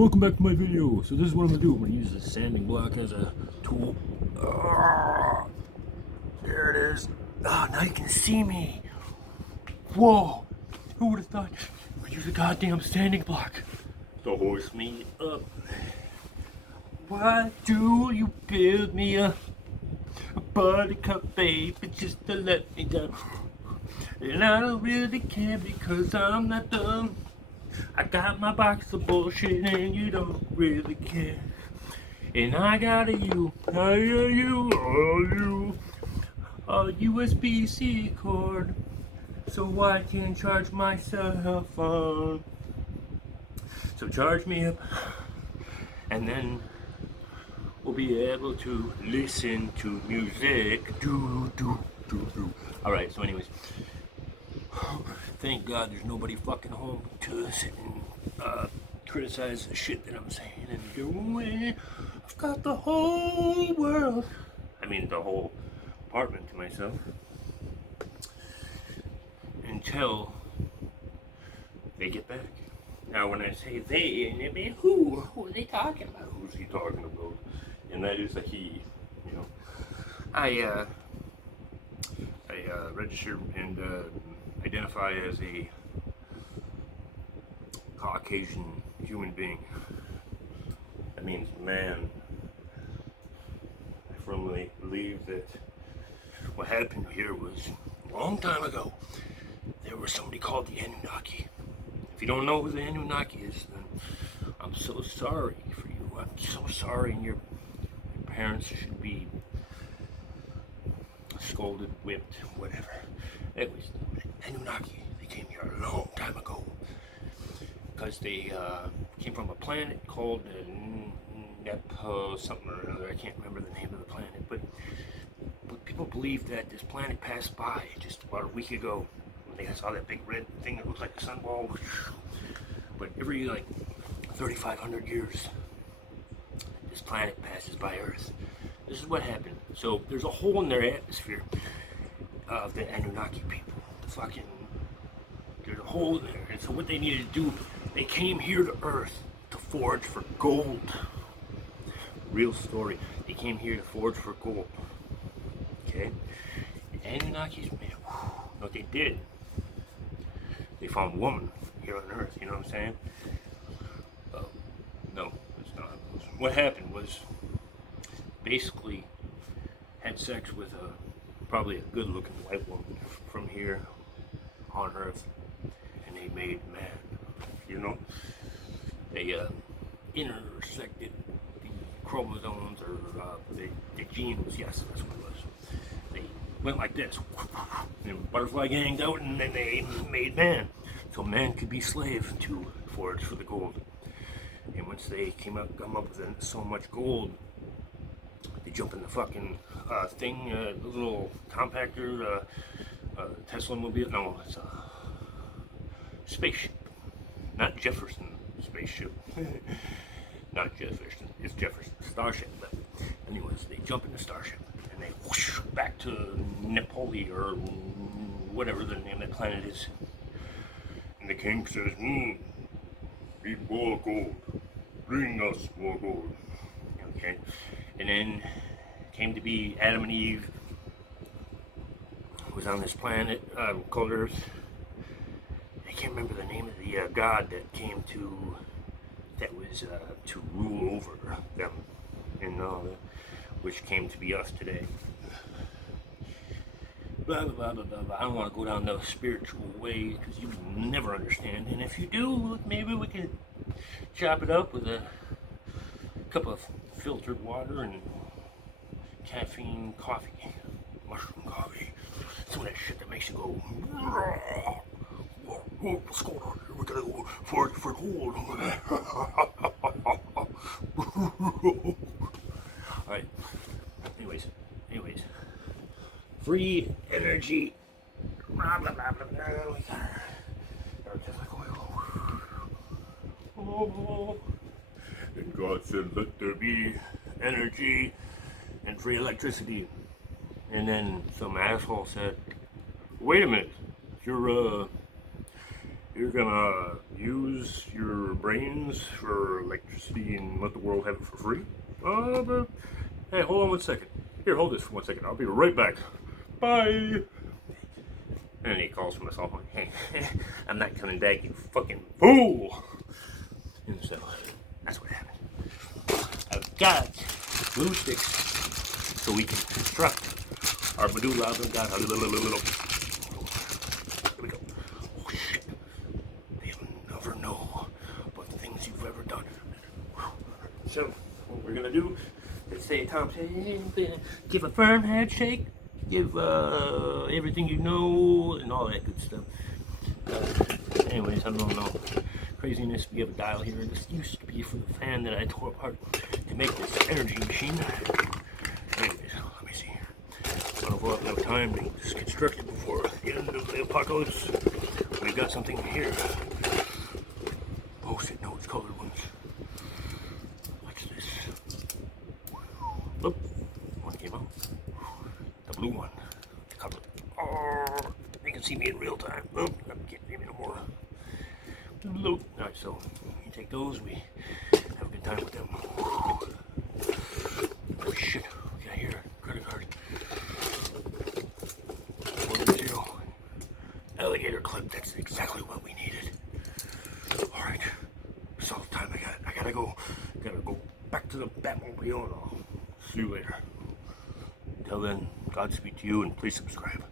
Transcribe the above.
Welcome back to my video. So this is what I'm gonna do. I'm gonna use the sanding block as a tool. There it is. Now you can see me. Whoa! Who would have thought I could use a goddamn sanding block to hoist me up? Why do you build me a buttercup, baby, just to let me down? And I don't really care because I'm not dumb. I got my box of bullshit and you don't really care. And I got a USB-C cord, so I can charge my cell phone. So charge me up, and then we'll be able to listen to music. Alright, so anyways, thank God there's nobody fucking home to sit and criticize the shit that I'm saying and doing. I've got the whole world, the whole apartment to myself. Until they get back. Now when I say they, and they mean who are they talking about? Who's he talking about? And that is a he, you know. I register and identify as a Caucasian human being. That means man. I firmly believe that what happened here was a long time ago. There was somebody called the Anunnaki. If you don't know who the Anunnaki is, then I'm so sorry for you. I'm so sorry, and your parents should be scolded, whipped, whatever. Anyways, Anunnaki, they came here a long time ago because they came from a planet called Nepo something or another. I can't remember the name of the planet, but people believe that this planet passed by just about a week ago. I saw that big red thing that looks like a sunball. But every 3,500 years, this planet passes by Earth. This is what happened. So there's a hole in their atmosphere of the Anunnaki people. There's a hole in there. And so what they needed to do, they came here to Earth to forge for gold. Real story. They came here to forge for gold. Okay? The Anunnakis, man, what they did, they found woman here on Earth, you know what I'm saying? No, it's not. What happened was basically had sex with probably a good looking white woman from here on Earth, and they made man, you know? They intersected the chromosomes or the genes, yes, that's what it was. They went like this, and butterfly ganged out, and then they made man. So man could be slave to forage for the gold. And once they come up with so much gold, they jump in the fucking thing, the little compactor, Tesla mobile. No, it's a spaceship, not Jefferson spaceship. Not Jefferson, it's Jefferson Starship. But anyways, they jump in the Starship and they whoosh back to Nepali or whatever the name of that planet is. And the king says, need more gold. Bring us more gold. Okay. And then came to be Adam and Eve was on this planet called Earth. I can't remember the name of the god that came that was to rule over them, and which came to be us today. Blah, blah, blah, blah, blah. I don't want to go down the spiritual way because you will never understand. And if you do, maybe we can chop it up with a cup of filtered water and caffeine coffee, mushroom coffee, some of that shit that makes you go, what's going on here? We gotta go for gold. Alright, anyways. Free energy. Blah, blah, blah, blah, blah. We got our Tesla coil. And God said, let there be energy and free electricity. And then some asshole said, wait a minute, you're You're gonna use your brains for electricity and let the world have it for free? But hey, hold on 1 second. Here, hold this for 1 second. I'll be right back. Bye. And he calls from his cell phone. Hey, I'm not coming back, you fucking fool. And so that's what happened. I've got glue sticks so we can construct our medulla oblongata. Here we go. Oh shit. They'll never know about the things you've ever done. So, what we're gonna do, let's say Tom says, give a firm handshake, give everything you know, and all that good stuff. Anyways, I don't know. Craziness, we have a dial here. This used to be for the fan that I tore apart to make this energy machine. Anyways, let me see. I don't know if we'll have enough time to get this constructed before the end of the apocalypse. We've got something here. Oh shit, no, it's colored ones. What's this? Look, one came out. The blue one. The color. Oh, you can see me in real time. Oh, I can't see me no more. Look. Alright, so you take those, we have a good time with them. Oh shit, we got here, credit card. 110. Alligator clip, that's exactly what we needed. Alright, that's all the time I got. I gotta go back to the Batmobile and I'll see you later. Until then, Godspeed to you and please subscribe.